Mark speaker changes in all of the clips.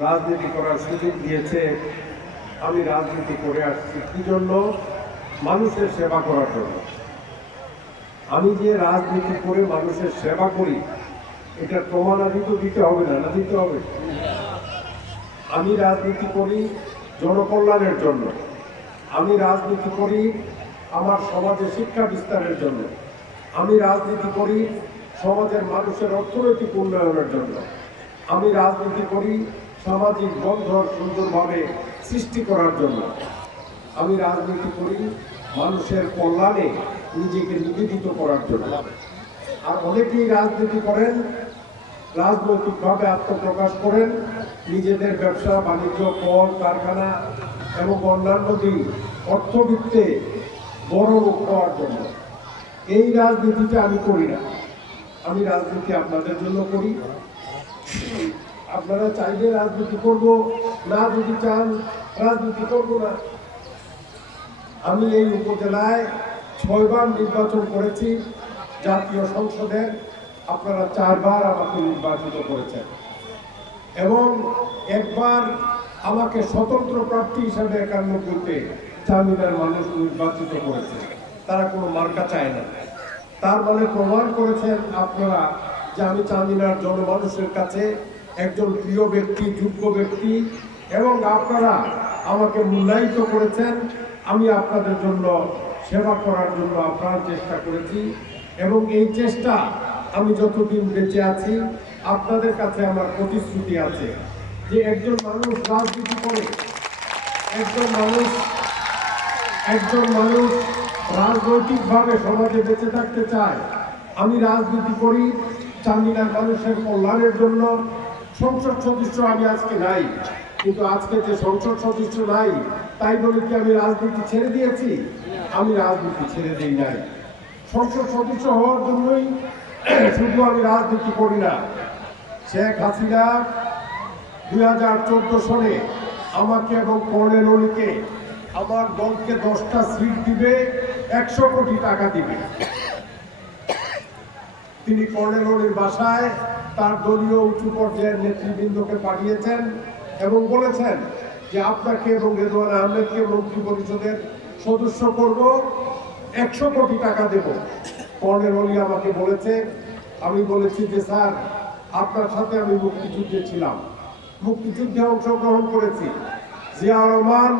Speaker 1: রাজনীতি করার সুযোগ দিয়েছে। আমি রাজনীতি করে আসছি। কি জন্য? মানুষের সেবা করার জন্য। আমি যে রাজনীতি করে মানুষের সেবা করি, এটা প্রমাণ আদি তো দিতে হবে না না দিতে হবে? আমি রাজনীতি করি জনকল্যাণের জন্য। আমি রাজনীতি করি আমার সমাজে শিক্ষা বিস্তারের জন্য। আমি রাজনীতি করি সমাজের মানুষের অর্থনৈতিক উন্নয়নের জন্য। আমি রাজনীতি করি সামাজিক বন্ধন সুন্দরভাবে সৃষ্টি করার জন্য। আমি রাজনীতি করি, মানুষের কল্যাণে নিজেকে নিবেদিত করার জন্য। আর অনেকেই রাজনীতি করেন, রাজনৈতিকভাবে আত্মপ্রকাশ করেন, নিজেদের ব্যবসা, বাণিজ্য, কল, কারখানা এবং অন্যান্য দিক অর্থবিত্তে বড় লোক হওয়ার জন্য। এই রাজনীতিটা আমি করি না। আমি রাজনীতি আপনাদের জন্য করি। আপনারা চাইলে রাজনীতি করব, না যদি চান, রাজনীতি করব না। আমি এই উপজেলায় ছয়বার নির্বাচন করেছি, জাতীয় সংসদের আপনারা চারবার আমাকে নির্বাচিত করেছেন। এবং একবার আমাকে স্বতন্ত্র প্রার্থী হিসাবে একান্নব্বইতে চামিনার মানুষ নির্বাচিত করেছে। তারা কোনো মার্কা চায় না। তার মানে প্রমাণ করেছেন আপনারা যে আমি চান্দিনার জনমানুষের কাছে একজন প্রিয় ব্যক্তি, যোগ্য ব্যক্তি, এবং আপনারা আমাকে মূল্যায়িত করেছেন। আমি আপনাদের জন্য সেবা করার জন্য আপনার চেষ্টা করেছি, এবং এই চেষ্টা আমি যতদিন বেঁচে আছি, আপনাদের কাছে আমার প্রতিশ্রুতি আছে যে একজন মানুষ রাজনীতি করে, একজন মানুষ একজন মানুষ রাজনৈতিকভাবে সমাজে বেঁচে থাকতে চায়। আমি রাজনীতি করি, চান্দিনার মানুষের কল্যাণের জন্য সংসদ সদস্য আমি আজকে নাই। কিন্তু আজকে যে সংসদ সদস্য নাই, তাই বলে কি আমি রাজনীতি ছেড়ে দিয়েছি? আমি রাজনীতি ছেড়ে দিই নাই। সংসদ সদস্য হওয়ার জন্যই শুধু আমি রাজনীতি করি না। শেখ হাসিনা দুই হাজার চোদ্দ সনে আমাকে এবং কর্নেল অলিকে আমার দলকে দশটা সিট দিবে, একশো কোটি টাকা দিবে। তিনি কর্নেল অলির বাসায় তার দলীয় উঁচু পর্যায়ের নেতৃবৃন্দকে পাঠিয়েছেন এবং বলেছেন যে আপনাকে এবং রেদওয়ান আহমেদকে মন্ত্রী পরিষদের সদস্য করব, একশো কোটি টাকা দেব। কর্নেল অলি আমাকে বলেছে, আমি বলেছি যে স্যার, আপনার সাথে আমি মুক্তিযুদ্ধে ছিলাম। মুক্তিযুদ্ধে অংশগ্রহণ করেছি। জিয়া রহমান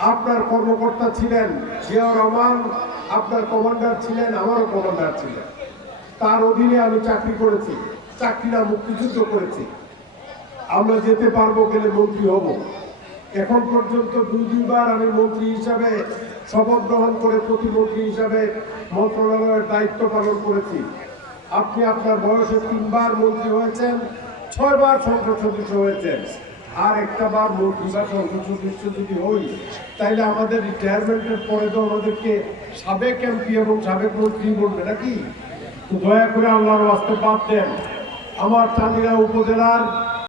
Speaker 1: আপনার কর্মকর্তা ছিলেন। জিয়া রহমান আপনার কমান্ডার ছিলেন, আমারও কমান্ডার ছিলেন। তার অধীনে আমি চাকরি করেছি। চাকরিরা মুক্তিযুদ্ধ করেছি। আমরা যেতে পারব গেলে মন্ত্রী হব। এখন পর্যন্ত দুই দুইবার আমি মন্ত্রী হিসাবে শপথ গ্রহণ করে প্রতিমন্ত্রী হিসাবে মন্ত্রণালয়ের দায়িত্ব পালন করেছি। আপনি আপনার বয়সে তিনবার মন্ত্রী হয়েছেন, ছয়বার সংসদ সদস্য হয়েছেন। আর একটা বার মন্ত্রী বা সংসদ সদস্য যদি হই, তাইলে আমাদের রিটায়ারমেন্টের পরে তো আমাদেরকে সাবেক এমপি এবং সাবেক মন্ত্রী বলবে নাকি? তো দয়া করে আল্লাহর বাদ দেন। আমার চাঁদিয়া উপজেলার